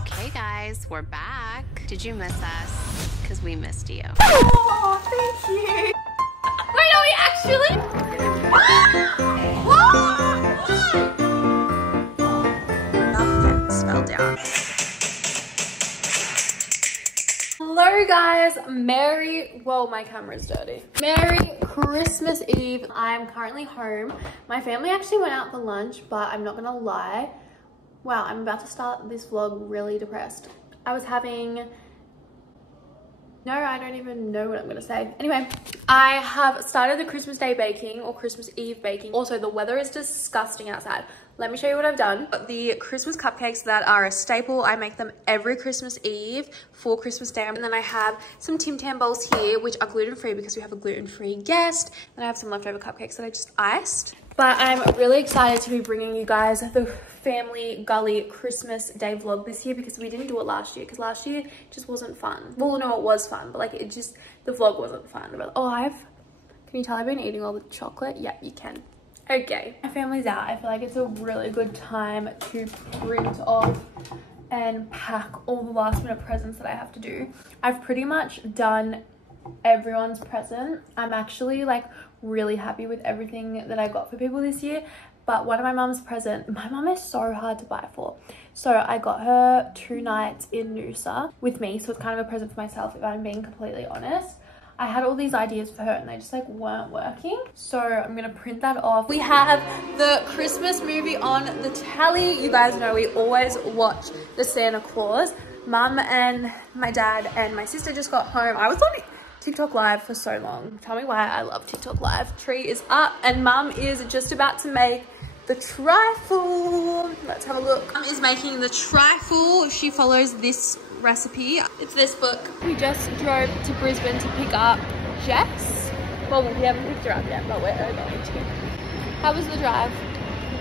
Okay guys, we're back. Did you miss us? Because we missed you. Oh, thank you. Wait, are we actually? Nothing fell down. Hello guys, my camera's dirty. Merry Christmas Eve. I'm currently home. My family actually went out for lunch, but I'm not gonna lie. Wow, I'm about to start this vlog really depressed. I don't even know what I'm gonna say. Anyway, I have started the Christmas Day baking or Christmas Eve baking. Also, the weather is disgusting outside. Let me show you what I've done. The Christmas cupcakes that are a staple. I make them every Christmas Eve for Christmas Day. And then I have some Tim Tam bowls here, which are gluten-free because we have a gluten-free guest. Then I have some leftover cupcakes that I just iced. But I'm really excited to be bringing you guys the family Gully Christmas Day vlog this year because we didn't do it last year because last year just wasn't fun. Well, no, it was fun, but like the vlog wasn't fun. But, can you tell I've been eating all the chocolate? Yeah, you can. Okay, my family's out. I feel like it's a really good time to print off and pack all the last minute presents that I have to do. I've pretty much done everyone's present. I'm actually like really happy with everything that I got for people this year. But one of my mum's present, my mum is so hard to buy for. So I got her 2 nights in Noosa with me. So it's kind of a present for myself if I'm being completely honest. I had all these ideas for her and they just like weren't working. So I'm gonna print that off. We have the Christmas movie on the telly. You guys know we always watch the Santa Claus. Mum and my dad and my sister just got home. I was on TikTok live for so long. Tell me why I love TikTok live. Tree is up and mum is just about to make the trifle. Let's have a look. Mum is making the trifle. She follows this recipe. It's this book. We just drove to Brisbane to pick up Jess. Well, we haven't picked her up yet, but we're going to. How was the drive?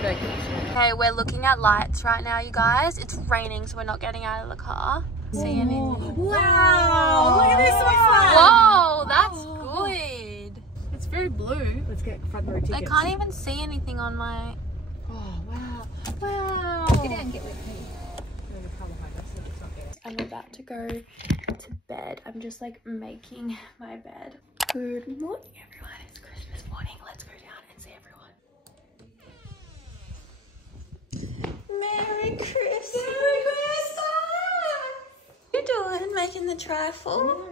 Very good. Okay, we're looking at lights right now, you guys. It's raining, so we're not getting out of the car. See anything? Wow! Look at this one! Whoa, that's good. It's very blue. Let's get front row tickets. I can't even see anything on my... Oh, wow. Wow! Get down and get with me. I'm about to go to bed. I'm just like making my bed. Good morning, everyone. It's Christmas morning. Let's go down and see everyone. Merry Christmas! Merry Christmas! What are you doing? Making the trifle?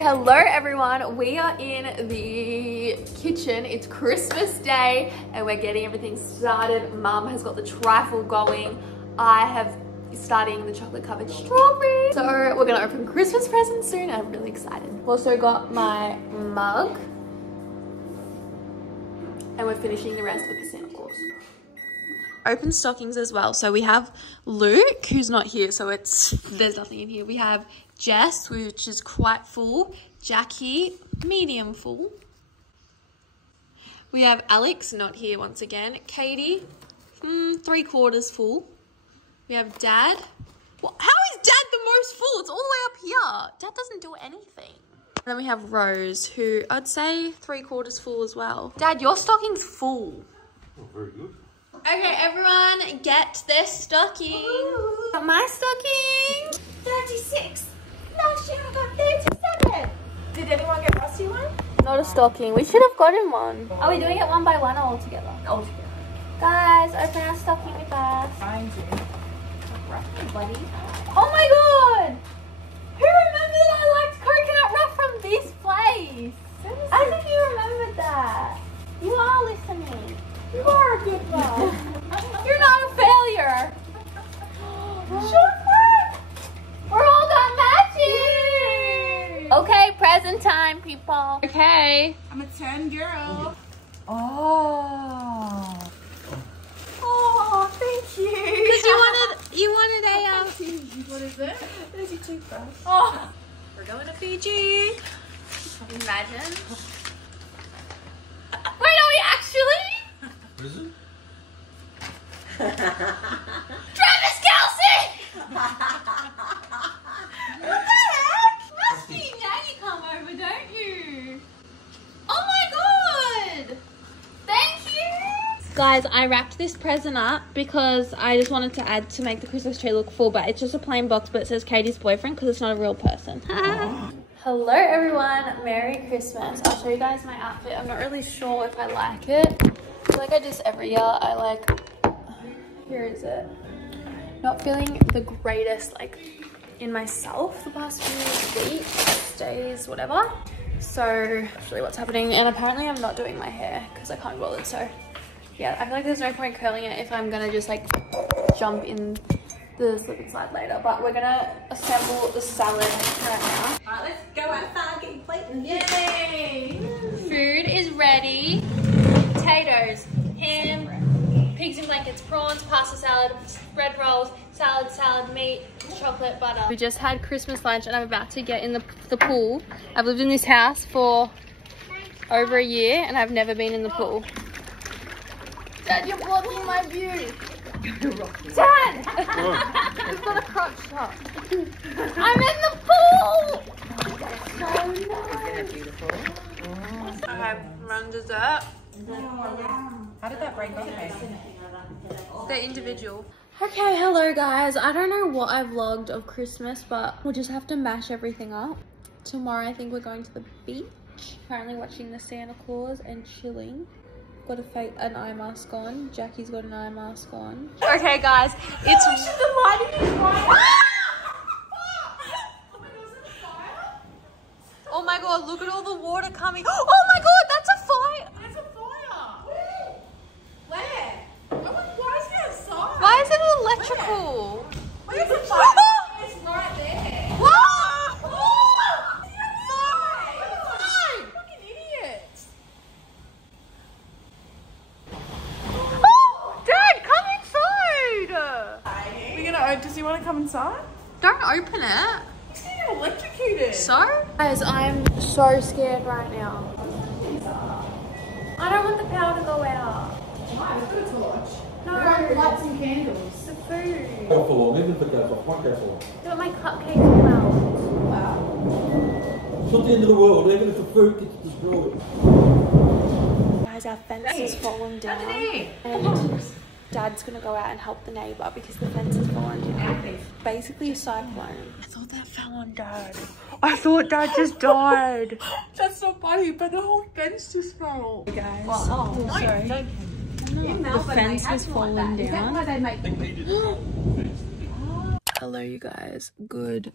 Hello everyone, we are in the kitchen. It's Christmas Day and we're getting everything started. Mum has got the trifle going. I have starting the chocolate covered strawberry. So we're gonna open Christmas presents soon. I'm really excited. I've also got my mug and we're finishing the rest with the Santa Claus. Open stockings as well. So we have Luke, who's not here, so there's nothing in here. We have Jess, which is quite full. Jackie, medium full. We have Alex, not here once again. Katie, 3/4 full. We have Dad. Well, how is Dad the most full? It's all the way up here. Dad doesn't do anything. And then we have Rose, who I'd say 3/4 full as well. Dad, your stocking's full. Oh, very good. Okay, everyone, get their stocking. Got my stocking. 36. Last year I got 37. Did anyone get Rusty one? Not a stocking. We should have gotten one. Are we doing it one by one or all together? All together. Guys, open our stocking with us. Trying to. Buddy. Oh my god! Who remembered I liked coconut rough from this place? I think you remembered that. You are listening. You are a good girl. You're not a failure. Chocolate! We're all got matching! Okay, present time, people. Okay. I'm a 10 girl. Oh. Oh, thank you. Because you wanted a What is it? There's your toothbrush. Oh, we're going to Fiji. Imagine. Wait, are we actually? What is it? Travis Kelce! What the heck? Rusty, now you come over, don't you? Oh my god! Thank you! Guys, Guys, I wrapped this present up because I just wanted to add to make the Christmas tree look full, but it's just a plain box, but it says Katie's boyfriend because it's not a real person. Hello everyone, Merry Christmas. I'll show you guys my outfit. I'm not really sure if I like it. I feel like I do this every year. I like, here is it. Not feeling the greatest like in myself the past few weeks, days, whatever. So that's really what's happening. And apparently I'm not doing my hair because I can't be bothered. So yeah, I feel like there's no point curling it if I'm gonna just like jump in the slip and slide later. But we're gonna assemble the salad right now. Alright, let's go outside, get your plate and Yay! Food is ready. Potatoes, ham, pigs in blankets, prawns, pasta salad, bread rolls, salad, meat, chocolate, butter. We just had Christmas lunch and I'm about to get in the pool. I've lived in this house for over a year and I've never been in the pool. Dad, you're blocking my view. Dad! We've got a crotch shot. I'm in the pool! So nice. Okay, run dessert. How did that break off? They're individual. Okay, hello guys. I don't know what I vlogged of Christmas, but we'll just have to mash everything up. Tomorrow I think we're going to the beach. Currently watching the Santa Claus and chilling. Got an eye mask on. Jackie's got an eye mask on. Okay guys, it's... The lighting is right. Oh my god, look at all the water coming. Oh my god, that's a fire! There's a fire. Where? Why is it outside? Why is it electrical? Where's the fire? It's right there. Whoa! Fucking idiots. Oh, Dad, come inside! Does he want to come inside? Don't open it. He's getting electrocuted. So? Guys, I'm so scared right now. I don't want the power to go out. Why? I've got a torch. No. Light some candles. The food. Go for long, even if it goes off, quite careful. But my cupcakes will melt. Wow. It's not the end of the world, even if the food gets destroyed. Guys, our fence has fallen down. And Dad's gonna go out and help the neighbour because the fence has fallen down. Basically a cyclone. I thought that fell on Dad. I thought Dad just died. That's so funny, but the whole fence just fell. Guys. Oh, no, sorry. don't. The fence has fallen down. Is that why they make Hello you guys, good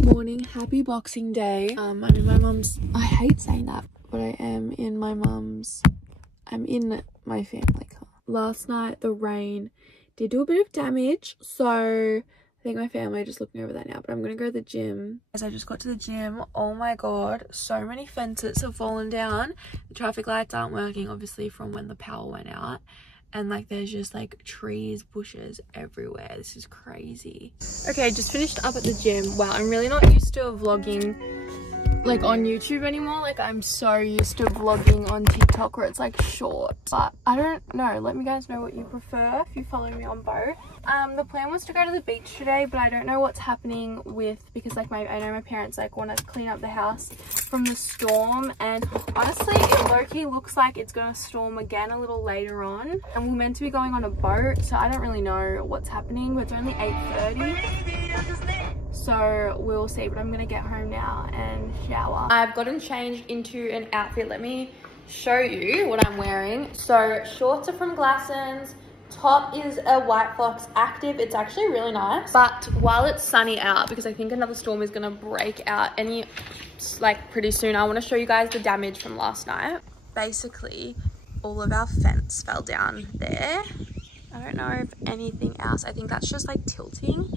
morning, happy Boxing Day. I'm in my mum's, I hate saying that, but I am in my mum's, I'm in my family car. Last night the rain did do a bit of damage, so I think my family are just looking over that now, but I'm gonna go to the gym. As I just got to the gym, oh my god, so many fences have fallen down. The traffic lights aren't working, obviously, from when the power went out. And like there's just like trees, bushes everywhere. This is crazy. Okay, just finished up at the gym. Wow, I'm really not used to vlogging like on YouTube anymore. Like I'm so used to vlogging on TikTok where it's like short. But I don't know, let me guys know what you prefer if you follow me on both. The plan was to go to the beach today, but I don't know what's happening with, because like I know my parents like want to clean up the house from the storm, and honestly it low-key looks like it's gonna storm again a little later on, and we're meant to be going on a boat, so I don't really know what's happening, but it's only 8:30. So we'll see, but I'm gonna get home now and shower. I've gotten changed into an outfit. Let me show you what I'm wearing. So shorts are from Glassons. Top is a White Fox Active. It's actually really nice. But while it's sunny out, because I think another storm is gonna break out pretty soon, I wanna show you guys the damage from last night. Basically, all of our fence fell down there. I don't know if anything else. I think that's just like tilting.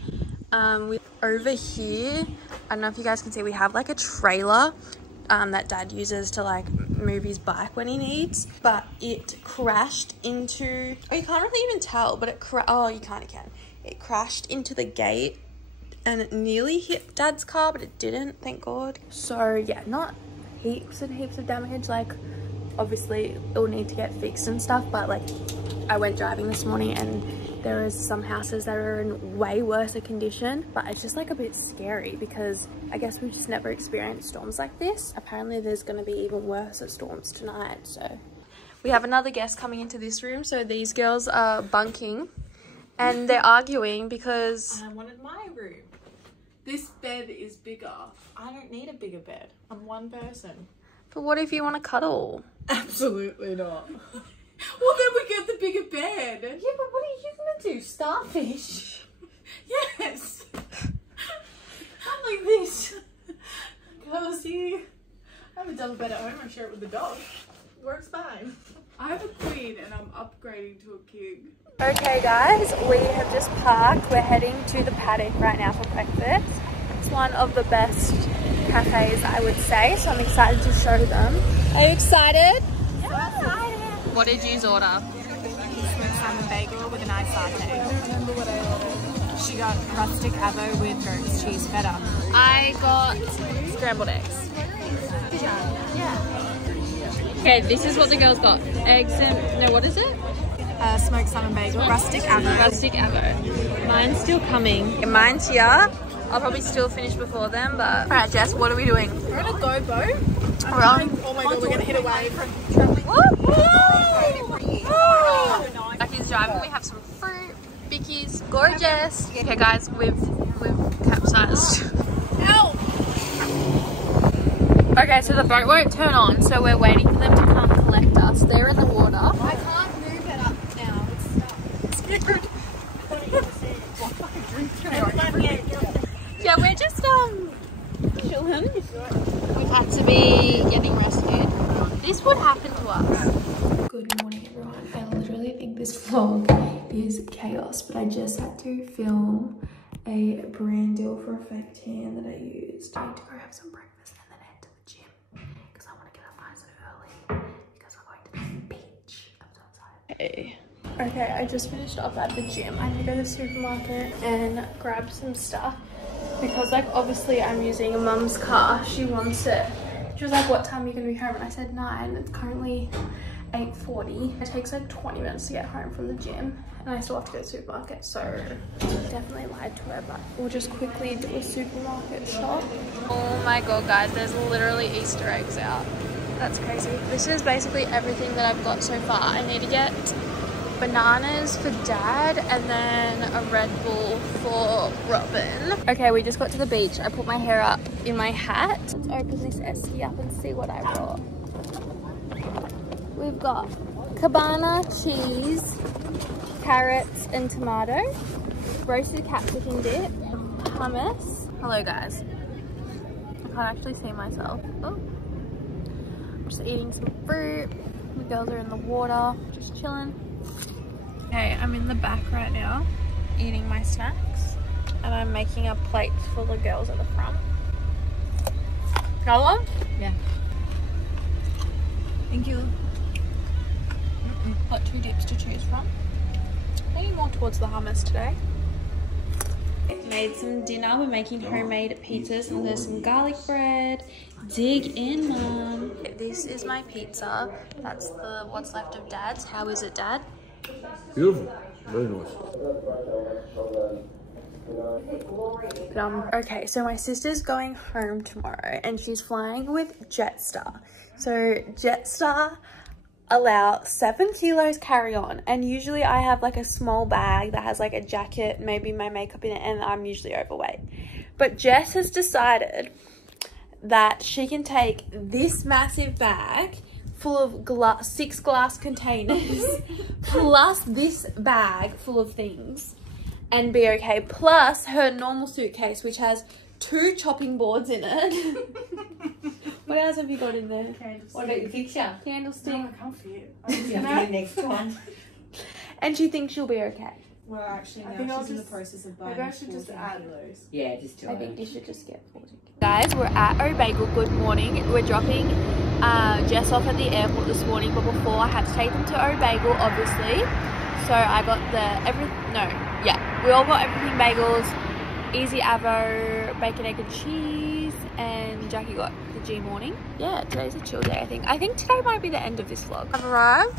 Over here, I don't know if you guys can see, we have like a trailer that Dad uses to like move his bike when he needs, but it crashed into, oh, you can't really even tell, but you can. It crashed into the gate and it nearly hit Dad's car, but it didn't, thank God. So yeah, not heaps and heaps of damage. Like obviously it'll need to get fixed and stuff, but like I went driving this morning and there is some houses that are in way worse a condition, but it's just like a bit scary because I guess we've just never experienced storms like this. Apparently there's going to be even worse storms tonight, so We have another guest coming into this room, so these girls are bunking and they're arguing because I wanted my room. This bed is bigger. I don't need a bigger bed. I'm one person. but what if you want to cuddle? Absolutely not. Well, then we get the bigger bed. Yeah, but what are you gonna do? Starfish? Yes. Not like this. Cozy. I have a double bed at home. I share it with the dog. Works fine. I have a queen and I'm upgrading to a king. Okay guys, we have just parked. We're heading to the paddock right now for breakfast. It's one of the best cafes, I would say, so I'm excited to show them. Are you excited? Yeah. What did you order? Smoked salmon bagel with an iced latte. I don't remember what I ordered. She got rustic avo with goat's cheese feta. I got scrambled eggs. Okay, this is what the girls got. Eggs and, no, what is it? Smoked salmon bagel, rustic avo. Rustic avo. Mine's still coming. Mine's here. I'll probably still finish before them, but... Alright, Jess, what are we doing? We're on a go boat. We're on... Oh my god, we're gonna hit a wave. Jackie's driving. We have some fruit. Vicky's gorgeous. Okay, guys, we've capsized. Help! Okay, so the boat won't turn on, so we're waiting for them to come collect us. They're in the water. I can't move it up now. It's stuck. Yeah, we're just chilling. We've had to be getting rescued. This would happen to us. Good morning everyone. I literally think this vlog is chaos, but I just had to film a brand deal for a fake tan that I used. I need to go have some breakfast and then head to the gym because I want to get up nice and early because we're going to the beach. I'm so excited. Okay, I just finished up at the gym. I need to go to the supermarket and grab some stuff because, like, obviously I'm using mum's car. She wants it. She was like, what time are you going to be home? And I said 9. It's currently 8:40. It takes like 20 minutes to get home from the gym and I still have to go to the supermarket, so definitely lied to her, but we'll just quickly do a supermarket shop. Oh my god guys, there's literally Easter eggs out. That's crazy. This is basically everything that I've got so far. I need to get bananas for Dad and then a Red Bull for Robin. Okay, we just got to the beach. I put my hair up in my hat. Let's open this esky up and see what I brought. We've got cabana cheese, carrots and tomato, roasted capsicum dip, hummus. Hello guys. I can't actually see myself. Oh. I'm just eating some fruit. The girls are in the water, just chilling. Okay, I'm in the back right now, eating my snacks, and I'm making a plate for the girls at the front. Got one? Yeah. Thank you. Got 2 dips to choose from. Leaning more towards the hummus today. Made some dinner. We're making homemade pizzas and there's some garlic bread. Dig in, Mum. This is my pizza. That's the what's left of Dad's. How is it, Dad? Beautiful. Very nice. Okay, so my sister's going home tomorrow and she's flying with Jetstar. So Jetstar allow 7 kilos carry on, and usually I have like a small bag that has like a jacket, maybe my makeup in it, and I'm usually overweight. But Jess has decided that she can take this massive bag full of 6 glass containers plus this bag full of things and be okay, plus her normal suitcase which has 2 chopping boards in it. What else have you got in there? What about your picture? Candlestick. No, I can't fit. You have to get next one. And she thinks she'll be okay. Well, actually, I now think she's I'll in the just- process of buying maybe I should just 14 add kilos. Yeah, just do I it. think you should just get 40. Guys, we're at O'Bagel. Good morning. We're dropping Jess off at the airport this morning, but before I had to take them to O'Bagel, obviously. So I got we all got everything bagels, easy avo, bacon, egg and cheese, and Jackie got the G morning. Yeah, today's a chill day, I think. I think today might be the end of this vlog. I've arrived.